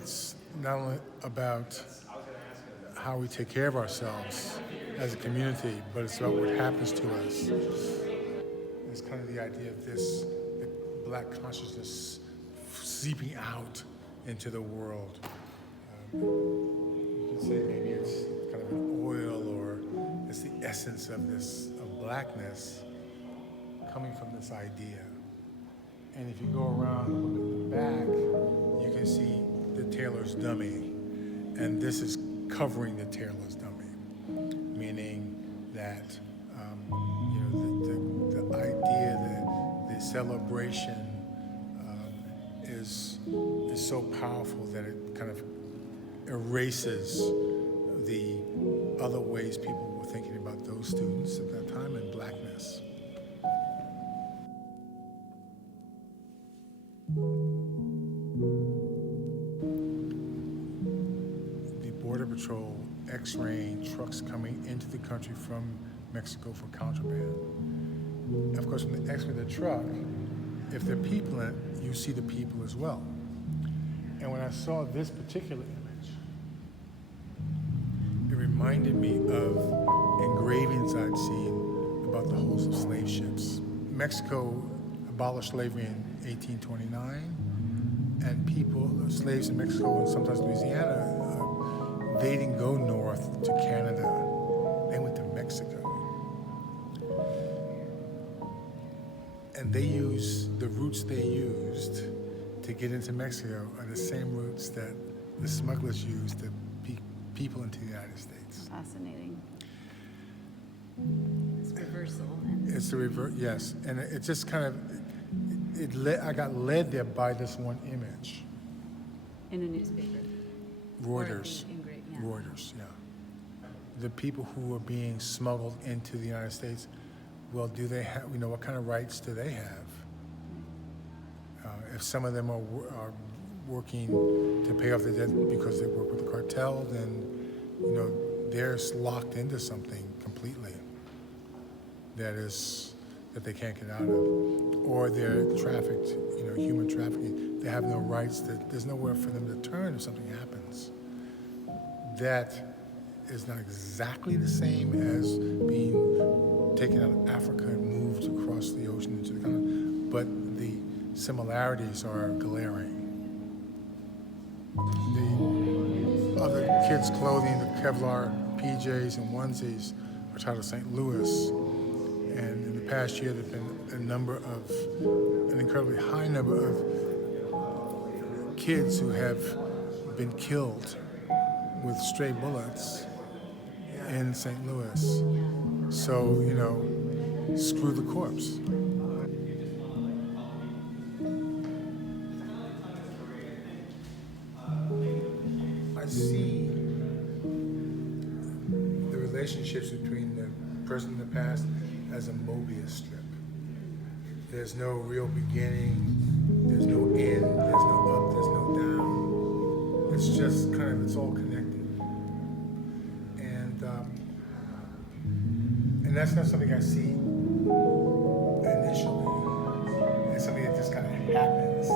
it's not only about how we take care of ourselves as a community, but it's about what happens to us. It's kind of the idea of this the black consciousness seeping out into the world. You could say maybe it's kind of an oil, or it's the essence of blackness coming from this idea. And if you go around a little bit in the back, you can see the tailor's dummy. And this is covering the tailor's dummy, meaning that the idea that the celebration is so powerful that it kind of erases the other ways people were thinking about those students at that time and blackness. The Border Patrol X-raying trucks coming into the country from Mexico for contraband. Of course, when they X-ray the truck, if there are people in it, you see the people as well. And when I saw this particular image, it reminded me of engravings I'd seen about the hulls of slave ships. Mexico abolished slavery in 1829, and slaves in Mexico and sometimes Louisiana, they didn't go north to Canada, they went to Mexico. And the routes they used to get into Mexico are the same routes that the smugglers used to people into the United States. Fascinating. It's reversal. It's the reverse, yes. And it just kind of, I got led there by this one image. In a newspaper. Reuters. Yeah. Reuters, yeah. The people who are being smuggled into the United States, well, do they have, what kind of rights do they have? If some of them are working to pay off the debt because they work with the cartel, then, they're locked into something completely that they can't get out of. Or they're trafficked, human trafficking. They have no rights, there's nowhere for them to turn if something happens. That is not exactly the same as being taken out of Africa and moved across the ocean into the continent, but the similarities are glaring. The other kids' clothing, the Kevlar PJs and onesies, are titled St. Louis, and in the past year there've been an incredibly high number of kids who have been killed with stray bullets in St. Louis. So, screw the corpse. I see the relationships between the present and the past as a Mobius strip. There's no real beginning, there's no end, there's no up, there's no down. It's just it's all connected. And that's not something I see initially. It's something that just kind of happens.